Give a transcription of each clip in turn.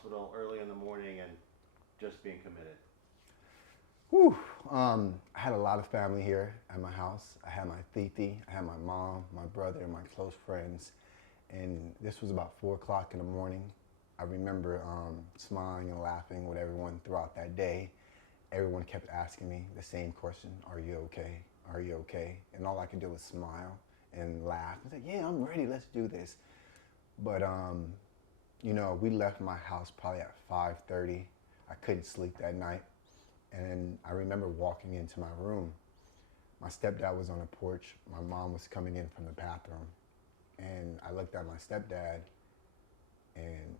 hospital early in the morning and just being committed? Whew. I had a lot of family here at my house. I had my titi, I had my mom, my brother, and my close friends. And this was about 4 o'clock in the morning. I remember smiling and laughing with everyone throughout that day. Everyone kept asking me the same question, are you okay? Are you okay? And all I could do was smile and laugh. I said, yeah, I'm ready, let's do this. But, you know, we left my house probably at 5:30. I couldn't sleep that night. And I remember walking into my room. My stepdad was on the porch. My mom was coming in from the bathroom. And I looked at my stepdad and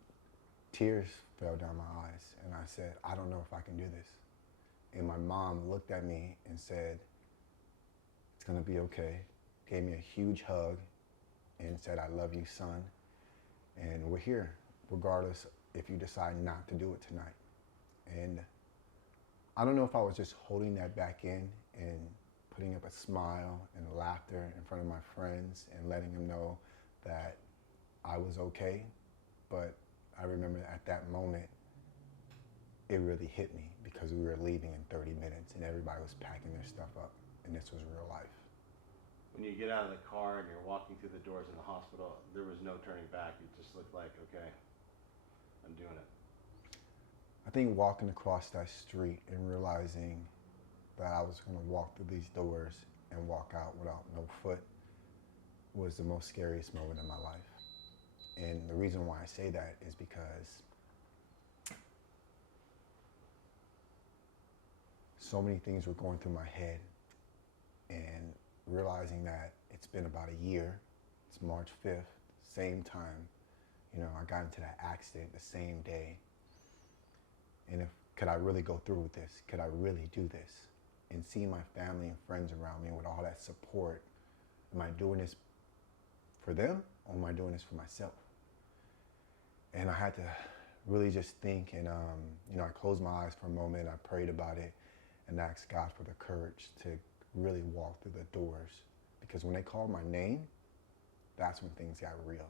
tears fell down my eyes. And I said, I don't know if I can do this. And my mom looked at me and said, it's gonna be okay. Gave me a huge hug and said, I love you, son. And we're here, regardless if you decide not to do it tonight. And I don't know if I was just holding that back in and putting up a smile and laughter in front of my friends and letting them know that I was okay. But I remember at that moment, it really hit me because we were leaving in 30 minutes and everybody was packing their stuff up, and this was real life. When you get out of the car and you're walking through the doors in the hospital, there was no turning back. It just looked like, okay, I'm doing it. I think walking across that street and realizing that I was going to walk through these doors and walk out without no foot was the most scariest moment in my life. And the reason why I say that is because so many things were going through my head, and realizing that it's been about a year, it's March 5th, same time, you know, I got into that accident the same day. And could I really go through with this? Could I really do this? And seeing my family and friends around me with all that support, am I doing this for them or am I doing this for myself? And I had to really just think, and you know, I closed my eyes for a moment, I prayed about it and asked God for the courage to really walk through the doors. Because when they called my name, that's when things got real.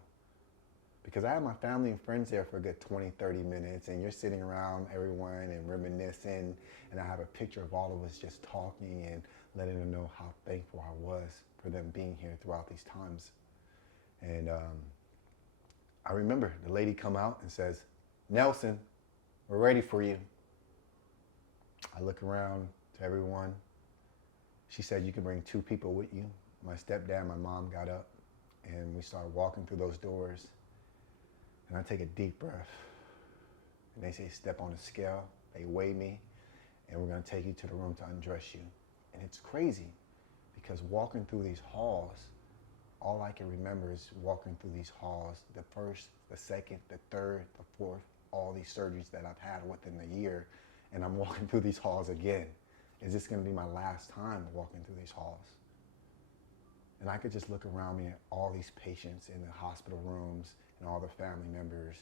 Because I had my family and friends there for a good 20, 30 minutes, and you're sitting around everyone and reminiscing, and I have a picture of all of us just talking and letting them know how thankful I was for them being here throughout these times. And I remember the lady come out and says, Nelson, we're ready for you. I look around to everyone. She said, you can bring 2 people with you. My stepdad and my mom got up, and we started walking through those doors. And I take a deep breath, and they say, step on the scale. They weigh me, and we're gonna take you to the room to undress you. And it's crazy, because walking through these halls, all I can remember is walking through these halls, the first, the second, the third, the fourth, all these surgeries that I've had within the year, and I'm walking through these halls again. Is this gonna be my last time walking through these halls? And I could just look around me at all these patients in the hospital rooms and all the family members,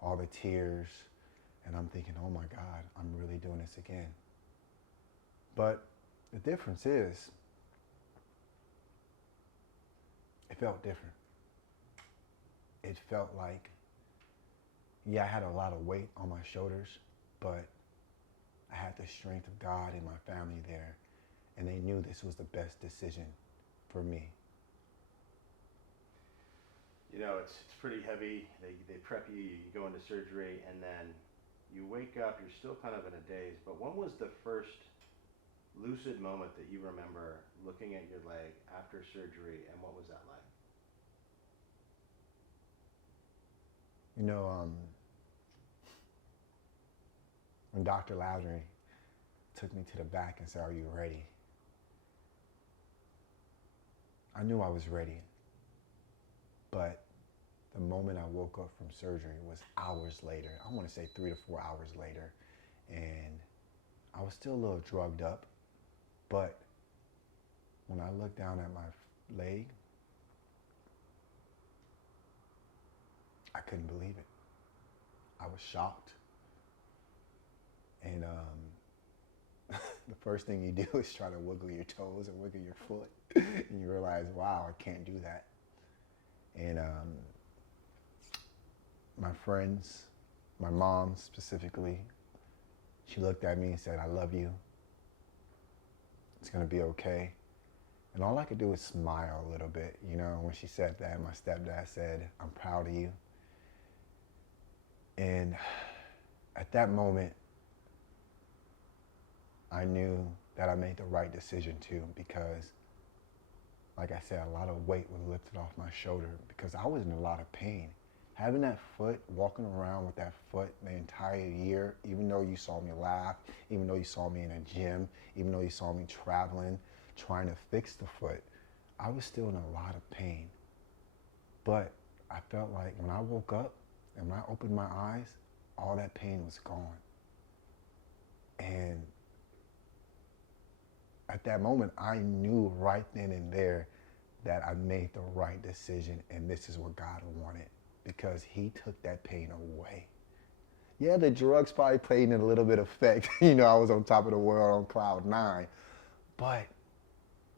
all the tears, and I'm thinking, oh my God, I'm really doing this again. But the difference is, it felt different. It felt like, yeah, I had a lot of weight on my shoulders, but I had the strength of God and my family there, and they knew this was the best decision for me. You know, it's pretty heavy. They prep you, you go into surgery, and then you wake up, you're still kind of in a daze. But when was the first lucid moment that you remember looking at your leg after surgery, and what was that like? You know, when Dr. Lowry took me to the back and said, are you ready? I knew I was ready, but the moment I woke up from surgery was hours later. I want to say 3 to 4 hours later, and I was still a little drugged up, but when I looked down at my leg, I couldn't believe it. I was shocked. And the first thing you do is try to wiggle your toes and wiggle your foot. And you realize, wow, I can't do that. And my friends, my mom specifically, she looked at me and said, "I love you. It's gonna be okay." And all I could do was smile a little bit, you know, when she said that. My stepdad said, "I'm proud of you." And at that moment, I knew that I made the right decision too, because like I said, a lot of weight was lifted off my shoulder because I was in a lot of pain. Having that foot, walking around with that foot the entire year, even though you saw me laugh, even though you saw me in a gym, even though you saw me traveling, trying to fix the foot, I was still in a lot of pain. But I felt like when I woke up and when I opened my eyes, all that pain was gone. And at that moment, I knew right then and there that I made the right decision, and this is what God wanted, because he took that pain away. Yeah, the drugs probably played in a little bit of effect. You know, I was on top of the world on cloud 9, but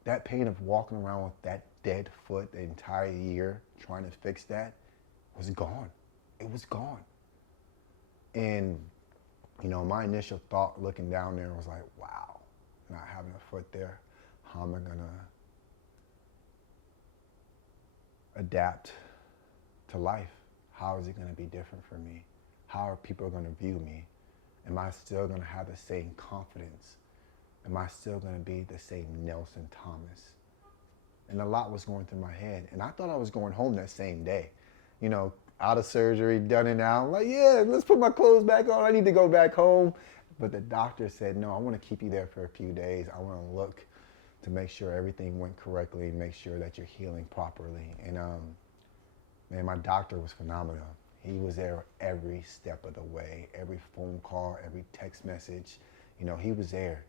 that pain of walking around with that dead foot the entire year, trying to fix that, was gone. It was gone. And, you know, my initial thought looking down there was like, wow, not having a foot there, how am I gonna adapt to life? How is it gonna be different for me? How are people gonna view me? Am I still gonna have the same confidence? Am I still gonna be the same Nelson Thomas? And a lot was going through my head. And I thought I was going home that same day. You know, out of surgery, done and out. I'm like, yeah, let's put my clothes back on. I need to go back home. But the doctor said, no, I want to keep you there for a few days. I want to look to make sure everything went correctly and make sure that you're healing properly. And man, my doctor was phenomenal. He was there every step of the way, every phone call, every text message. You know, he was there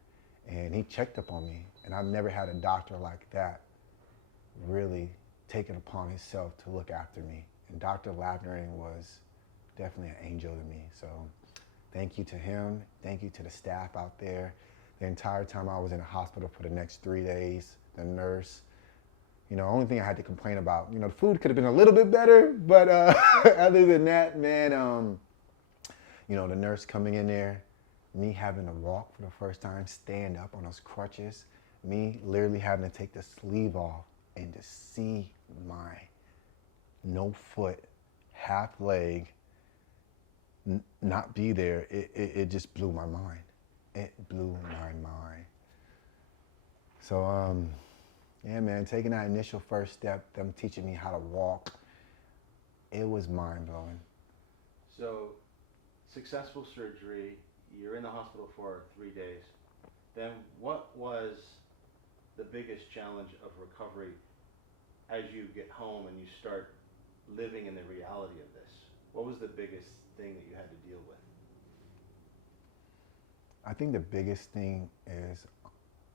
and he checked up on me. And I've never had a doctor like that really take it upon himself to look after me. And Dr. Lavnering was definitely an angel to me. So thank you to him. Thank you to the staff out there. The entire time I was in the hospital for the next 3 days, the nurse, you know, only thing I had to complain about, you know, the food could have been a little bit better, but other than that, man, you know, the nurse coming in there, me having to walk for the first time, stand up on those crutches, me literally having to take the sleeve off and to see my no foot, half leg, not be there, it just blew my mind. It blew my mind. So, yeah, man, taking that initial first step, them teaching me how to walk, it was mind-blowing. So, successful surgery, you're in the hospital for 3 days. Then what was the biggest challenge of recovery as you get home and you start living in the reality of this? What was the biggest thing that you had to deal with? I think the biggest thing is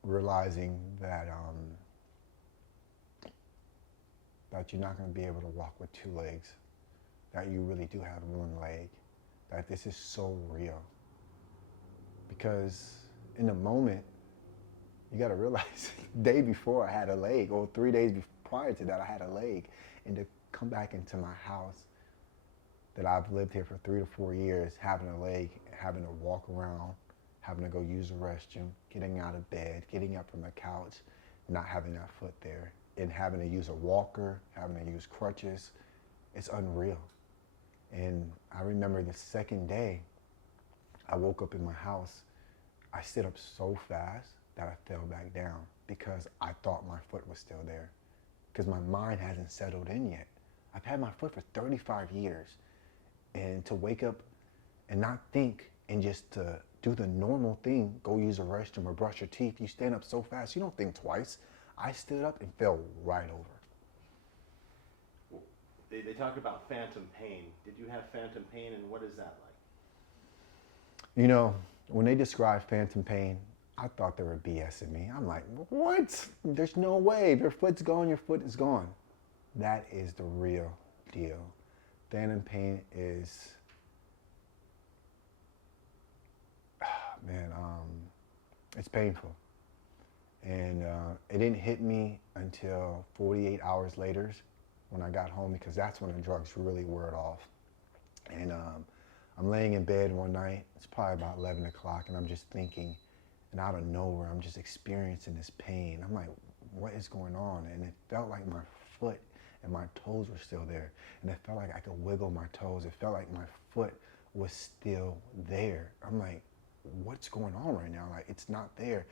realizing that that you're not going to be able to walk with 2 legs, that you really do have 1 leg, that this is so real. Because in the moment, you got to realize the day before I had a leg, or 3 days prior to that I had a leg, and to come back into my house that I've lived here for 3 to 4 years, having a leg, having to walk around, having to go use the restroom, getting out of bed, getting up from the couch, not having that foot there, and having to use a walker, having to use crutches, it's unreal. And I remember the second day I woke up in my house, I stood up so fast that I fell back down because I thought my foot was still there, because my mind hasn't settled in yet. I've had my foot for 35 years, and to wake up and not think and just to do the normal thing, go use a restroom or brush your teeth, you stand up so fast, you don't think twice. I stood up and fell right over. They talk about phantom pain. Did you have phantom pain, and what is that like? You know, when they describe phantom pain, I thought they were BSing me. I'm like, what? There's no way. If your foot's gone, your foot is gone. That is the real deal. Phantom pain is, man, it's painful. And it didn't hit me until 48 hours later when I got home, because that's when the drugs really wore off. And I'm laying in bed one night, it's probably about 11 o'clock, and I'm just thinking, and out of nowhere, I'm just experiencing this pain. I'm like, what is going on? And it felt like my foot and my toes were still there. And it felt like I could wiggle my toes. It felt like my foot was still there. I'm like, what's going on right now? Like, it's not there.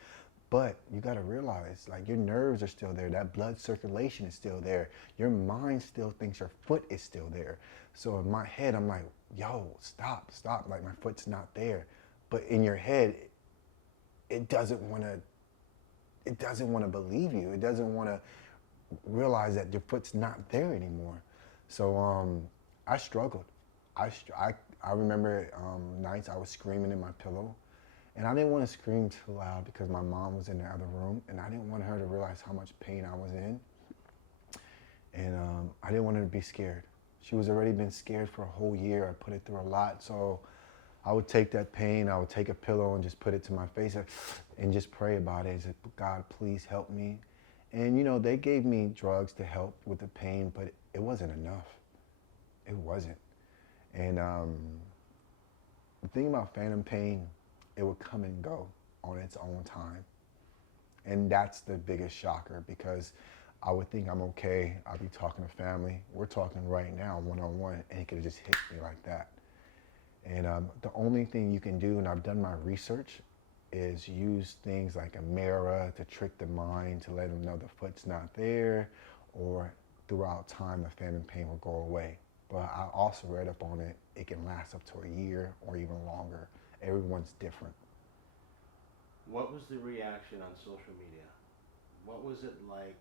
But you got to realize, like, your nerves are still there. That blood circulation is still there. Your mind still thinks your foot is still there. So in my head, I'm like, yo, stop. Like, my foot's not there. But in your head, it doesn't want to believe you. It doesn't want to realize that your foot's not there anymore. So I struggled. I remember nights I was screaming in my pillow. And I didn't want to scream too loud because my mom was in the other room, and I didn't want her to realize how much pain I was in. And I didn't want her to be scared. She was already been scared for a whole year. I put it through a lot. So I would take that pain, I would take a pillow and just put it to my face and just pray about it. I said, God, please help me. And you know, they gave me drugs to help with the pain, but it wasn't enough. It wasn't. And the thing about phantom pain, it would come and go on its own time. And that's the biggest shocker, because I would think I'm okay. I'll be talking to family. We're talking right now, one-on-one, and it could have just hit me like that. And the only thing you can do, and I've done my research, is use things like a mirror to trick the mind to let them know the foot's not there, or throughout time the phantom pain will go away. But I also read up on it, it can last up to a year or even longer. Everyone's different. What was the reaction on social media? What was it like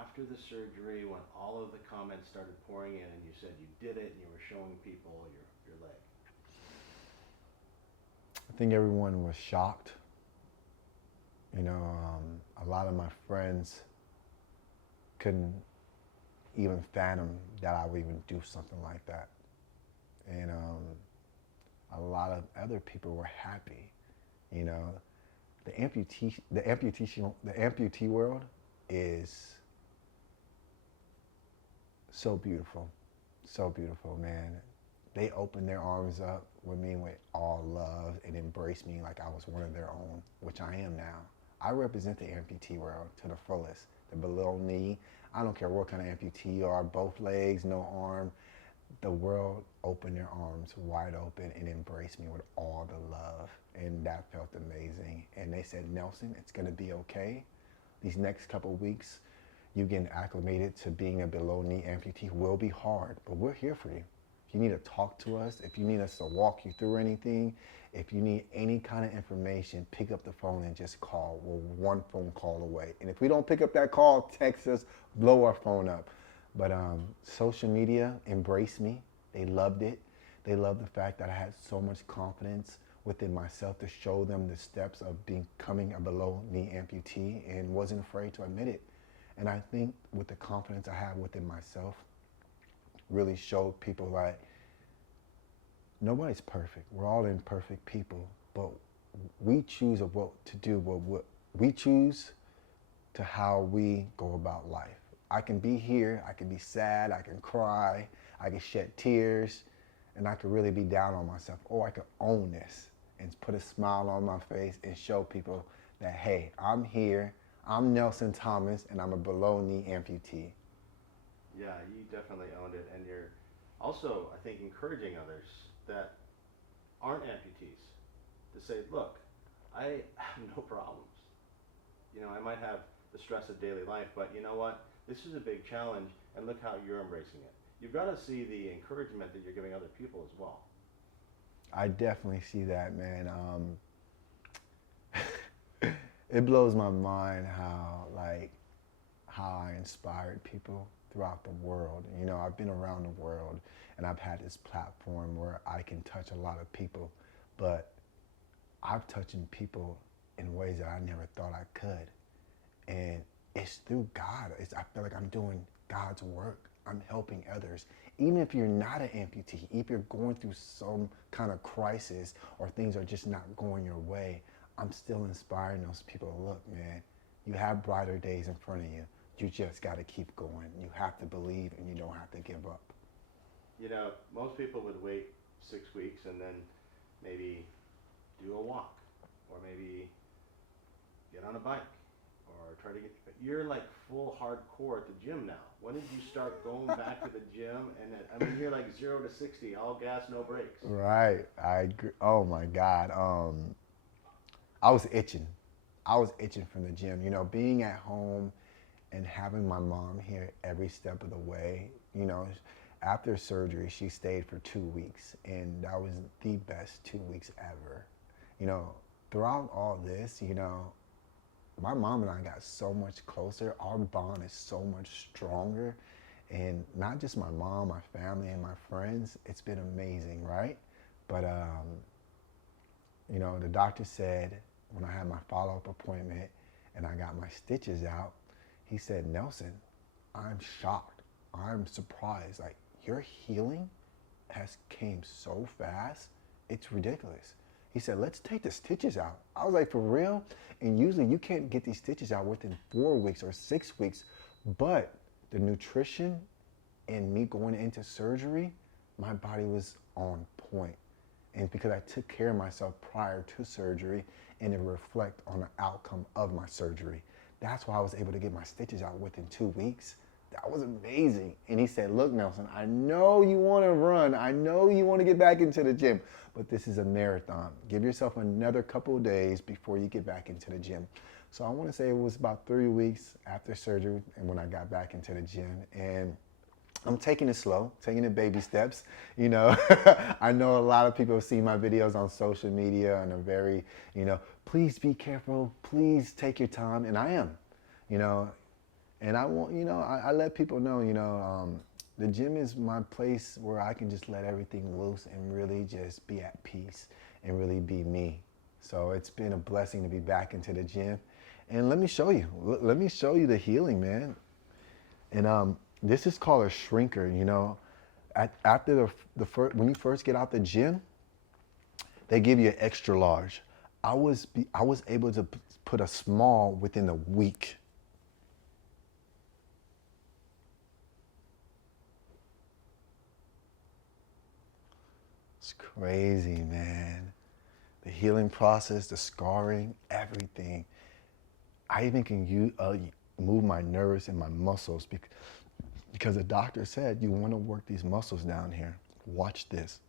after the surgery when all of the comments started pouring in and you said you did it and you were showing people your leg? I think everyone was shocked. You know, a lot of my friends couldn't even fathom that I would even do something like that. And a lot of other people were happy. You know, the amputee world is so beautiful, man. They opened their arms up with me with all love and embraced me like I was one of their own, which I am now. I represent the amputee world to the fullest. The below knee, I don't care what kind of amputee you are, both legs, no arm. The world opened their arms wide open and embraced me with all the love. And that felt amazing. And they said, Nelson, it's gonna be okay. These next couple of weeks, you getting acclimated to being a below knee amputee will be hard, but we're here for you. If you need to talk to us, if you need us to walk you through anything, if you need any kind of information, pick up the phone and just call. We're one phone call away. And if we don't pick up that call, text us, blow our phone up. But social media embraced me. They loved it. They loved the fact that I had so much confidence within myself to show them the steps of becoming a below knee amputee, and wasn't afraid to admit it. And I think with the confidence I have within myself, really showed people that nobody's perfect. We're all imperfect people, but we choose of what to do. What we choose to how we go about life. I can be here, I can be sad, I can cry, I can shed tears, and I can really be down on myself. Or I can own this and put a smile on my face and show people that, hey, I'm here, I'm Nelson Thomas, and I'm a below knee amputee. Yeah, you definitely owned it, and you're also, I think, encouraging others that aren't amputees to say, look, I have no problems. You know, I might have the stress of daily life, but you know what? This is a big challenge, and look how you're embracing it. You've got to see the encouragement that you're giving other people as well. I definitely see that, man. It blows my mind how I inspired people throughout the world. You know, I've been around the world, and I've had this platform where I can touch a lot of people, but I've touched people in ways that I never thought I could. And it's through God. I feel like I'm doing God's work. I'm helping others. Even if you're not an amputee, if you're going through some kind of crisis or things are just not going your way, I'm still inspiring those people. Look, man, you have brighter days in front of you. You just got to keep going. You have to believe, and you don't have to give up. You know, most people would wait 6 weeks, and then maybe do a walk, or maybe get on a bike, or try to get. But you're like full hardcore at the gym now. When did you start going back to the gym? And I mean, you're like 0 to 60, all gas, no brakes. Right. I agree. Oh my God. I was itching. I was itching from the gym. You know, being at home and having my mom here every step of the way. You know, after surgery, she stayed for 2 weeks, and that was the best 2 weeks ever. You know, throughout all this, you know, my mom and I got so much closer. Our bond is so much stronger. And not just my mom, my family, and my friends. It's been amazing, right? But, you know, the doctor said when I had my follow-up appointment and I got my stitches out, he said, Nelson, I'm shocked. I'm surprised. Like, your healing has came so fast. It's ridiculous. He said, let's take the stitches out. I was like, for real? And usually you can't get these stitches out within 4 weeks or 6 weeks, but the nutrition and me going into surgery, my body was on point. And because I took care of myself prior to surgery, and it reflect on the outcome of my surgery. That's why I was able to get my stitches out within 2 weeks. That was amazing. And he said, look, Nelson, I know you want to run. I know you want to get back into the gym, but this is a marathon. Give yourself another couple of days before you get back into the gym. So I want to say it was about 3 weeks after surgery and when I got back into the gym. And I'm taking it slow, taking it baby steps. You know, I know a lot of people see my videos on social media and are very, you know, please be careful, please take your time. And I am, you know, and I want, you know, I let people know, you know, the gym is my place where I can just let everything loose and really just be at peace and really be me. So it's been a blessing to be back into the gym. And let me show you the healing, man. And this is called a shrinker, you know. After when you first get out the gym, they give you an extra large. I was able to put a small within a week. It's crazy, man. The healing process, the scarring, everything. I even can move my nerves and my muscles because the doctor said you want to work these muscles down here. Watch this.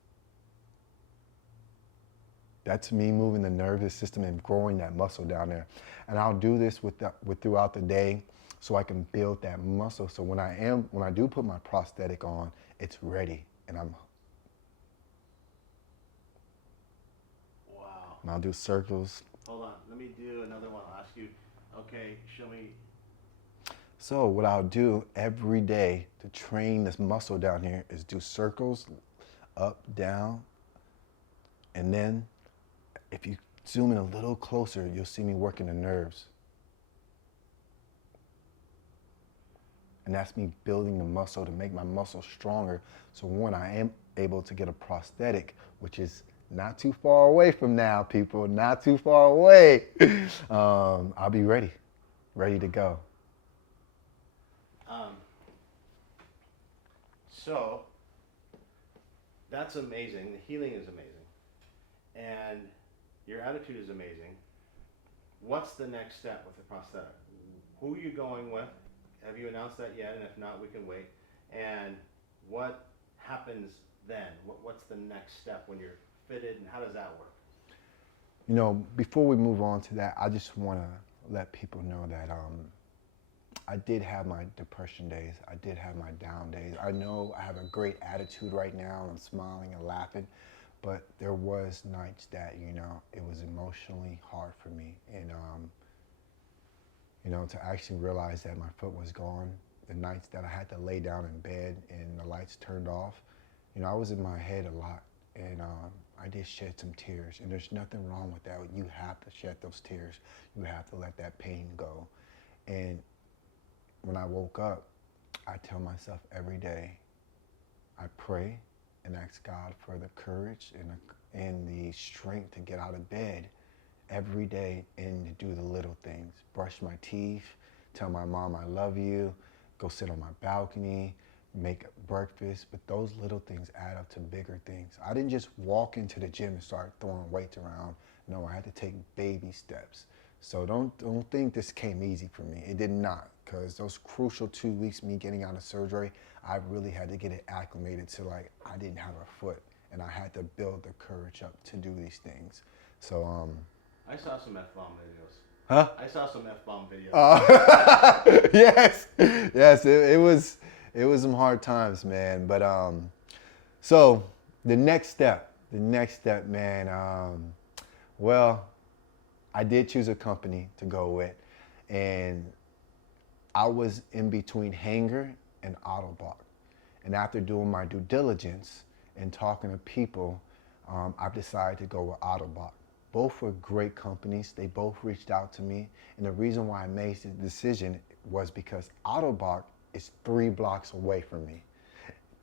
That's me moving the nervous system and growing that muscle down there. And I'll do this throughout the day so I can build that muscle. So when I do put my prosthetic on, it's ready. And I'll do circles. Hold on, let me do another one. I'll ask you, okay, show me. So what I'll do every day to train this muscle down here is do circles, up, down, and then if you zoom in a little closer, you'll see me working the nerves. And that's me building the muscle to make my muscle stronger. So when I am able to get a prosthetic, which is not too far away from now, people, not too far away, I'll be ready to go. So that's amazing. The healing is amazing. And your attitude is amazing. What's the next step with the prosthetic? Who are you going with? Have you announced that yet? And if not, we can wait. And what happens then? What's the next step when you're fitted, and how does that work? You know, before we move on to that, I just want to let people know that I did have my depression days. I did have my down days. I know I have a great attitude right now. I'm smiling and laughing, but there was nights that, you know, it was emotionally hard for me. And, you know, to actually realize that my foot was gone, the nights that I had to lay down in bed and the lights turned off, you know, I was in my head a lot. And I did shed some tears. And there's nothing wrong with that. You have to shed those tears. You have to let that pain go. And when I woke up, I tell myself every day, I pray and ask God for the courage and the strength to get out of bed every day and to do the little things. Brush my teeth, tell my mom I love you, go sit on my balcony, make breakfast, but those little things add up to bigger things. I didn't just walk into the gym and start throwing weights around. No, I had to take baby steps. So don't think this came easy for me. It did not, because those crucial 2 weeks, me getting out of surgery, I really had to get it acclimated to, like, I didn't have a foot, and I had to build the courage up to do these things. So I saw some F-bomb videos. huh? I saw some F-bomb videos. Yes, yes, it was some hard times, man. But so the next step, man. Well, I did choose a company to go with, and I was in between Hanger and Autobot. And after doing my due diligence and talking to people, I've decided to go with Autobot. Both were great companies. They both reached out to me. And the reason why I made the decision was because Autobot is 3 blocks away from me.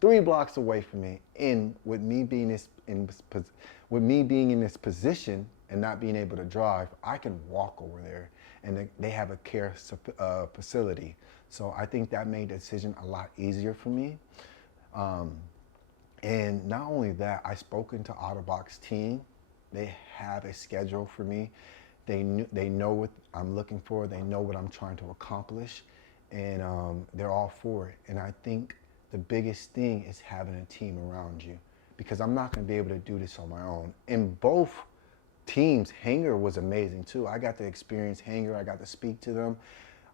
3 blocks away from me. And with me being in this position and not being able to drive, I can walk over there. And they have a care facility. So I think that made the decision a lot easier for me. And not only that, I've spoken to Autobot's team. They have a schedule for me. They know what I'm looking for. They know what I'm trying to accomplish. And they're all for it. And I think the biggest thing is having a team around you, because I'm not going to be able to do this on my own. And both teams, Hanger was amazing too. I got to experience Hanger. I got to speak to them.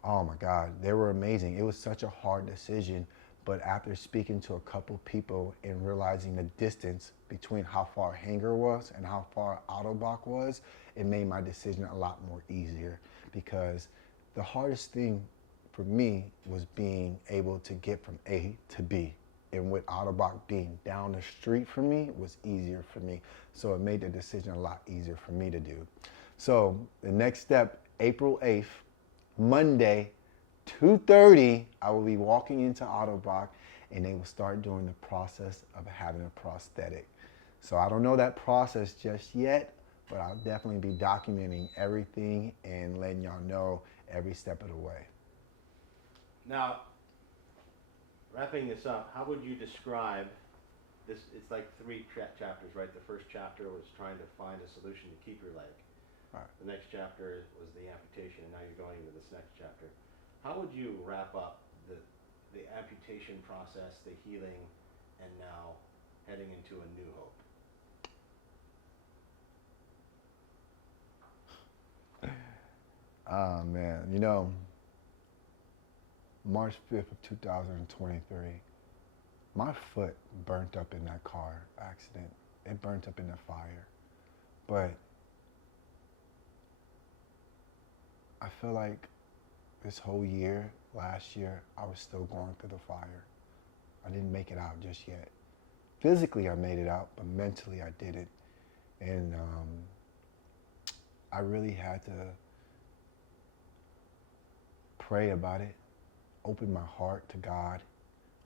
Oh my God, they were amazing. It was such a hard decision. But after speaking to a couple people and realizing the distance between how far Hanger was and how far Autobach was, it made my decision a lot more easier, because the hardest thing for me was being able to get from A to B. And with Autobach being down the street from me was easier for me. So it made the decision a lot easier for me to do. So the next step, April 8th, Monday, 2:30, I will be walking into Autobach, and they will start doing the process of having a prosthetic. So I don't know that process just yet, but I'll definitely be documenting everything and letting y'all know every step of the way. Now, wrapping this up, how would you describe this? It's like 3 chapters, right? The first chapter was trying to find a solution to keep your leg. Right. The next chapter was the amputation, and now you're going into this next chapter. How would you wrap up the amputation process, the healing, and now heading into a new hope? Oh man, you know, March 5th of 2023, my foot burnt up in that car accident. It burnt up in the fire. But I feel like this whole year, last year, I was still going through the fire. I didn't make it out just yet. Physically, I made it out, but mentally, I didn't. And I really had to pray about it, open my heart to God,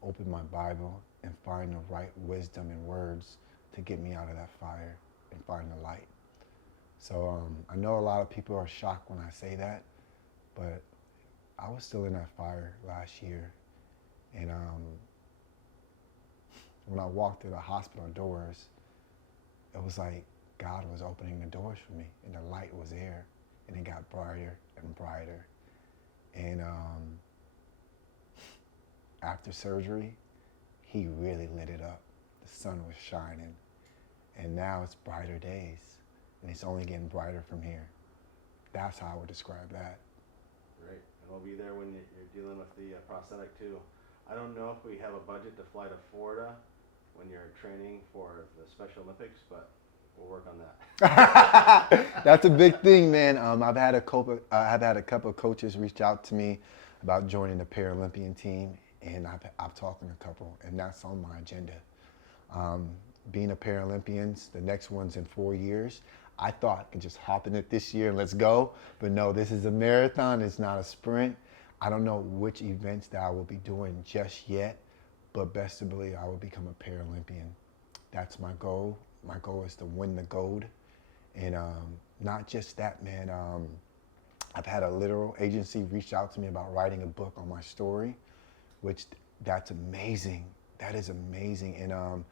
open my Bible, and find the right wisdom and words to get me out of that fire and find the light. So I know a lot of people are shocked when I say that, but I was still in that fire last year. And when I walked through the hospital doors, it was like God was opening the doors for me, and the light was there, and it got brighter and brighter. And after surgery, he really lit it up. The sun was shining, and now it's brighter days, and it's only getting brighter from here. That's how I would describe that. Great, and we'll be there when you're dealing with the prosthetic too. I don't know if we have a budget to fly to Florida when you're training for the Special Olympics, but we'll work on that. That's a big thing, man. I've had a couple of coaches reach out to me about joining the Paralympian team, and I've talked to a couple, and that's on my agenda. Being a Paralympian, the next one's in 4 years. I thought I could just hop in it this year and let's go, but no, this is a marathon. It's not a sprint. I don't know which events that I will be doing just yet, but best to believe I will become a Paralympian. That's my goal. My goal is to win the gold. And not just that, man. I've had a literal agency reach out to me about writing a book on my story, which that's amazing. That is amazing. And,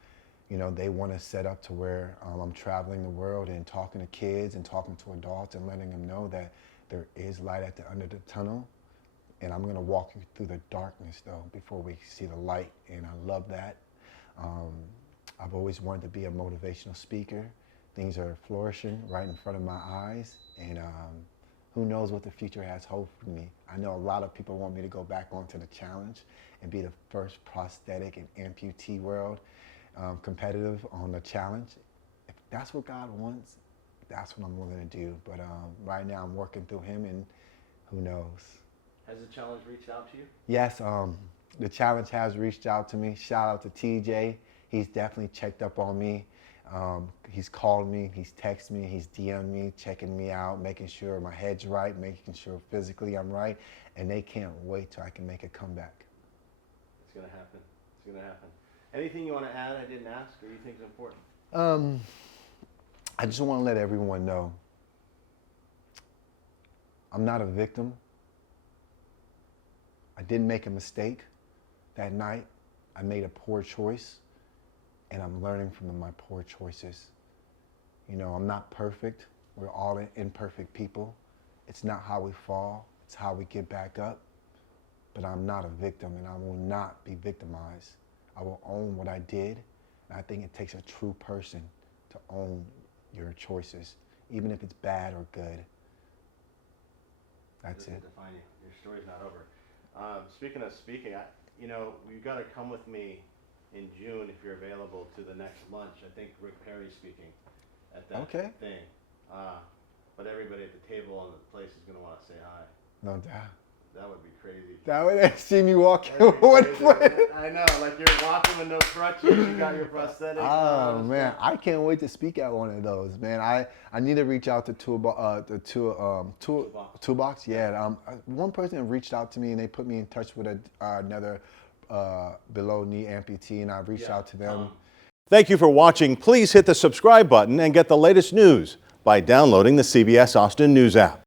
you know, they want to set up to where I'm traveling the world and talking to kids and talking to adults and letting them know that there is light at the end of the tunnel. And I'm going to walk you through the darkness, though, before we see the light. And I love that. I've always wanted to be a motivational speaker. Things are flourishing right in front of my eyes. And who knows what the future has hope for me. I know a lot of people want me to go back onto the challenge and be the first prosthetic and amputee world competitive on the challenge. If that's what God wants, that's what I'm willing to do. But right now I'm working through him, and who knows. Has the challenge reached out to you? Yes, the challenge has reached out to me. Shout out to TJ. He's definitely checked up on me. He's called me, he's texted me, he's DM'd me, checking me out, making sure my head's right, making sure physically I'm right, and they can't wait till I can make a comeback. It's gonna happen. It's gonna happen. Anything you want to add I didn't ask or you think is important? I just want to let everyone know I'm not a victim. I didn't make a mistake that night. I made a poor choice, and I'm learning from my poor choices. You know, I'm not perfect. We're all imperfect people. It's not how we fall, it's how we get back up. But I'm not a victim, and I will not be victimized. I will own what I did, and I think it takes a true person to own your choices, even if it's bad or good. That's it. Define you. Your story's not over. Speaking of speaking, you know, you've got to come with me in June if you're available to the next lunch. I think Rick Perry's speaking at that thing. But everybody at the table and the place is going to want to say hi. No doubt. That would be crazy. That would see me walking with one foot. I know, like you're walking with no crutches, you got your prosthetic. Oh man, I can't wait to speak at one of those, man. I need to reach out to Toolbox. Yeah, one person reached out to me and they put me in touch with another below knee amputee, and I reached out to them. Thank you for watching. Please hit the subscribe button and get the latest news by downloading the CBS Austin News app.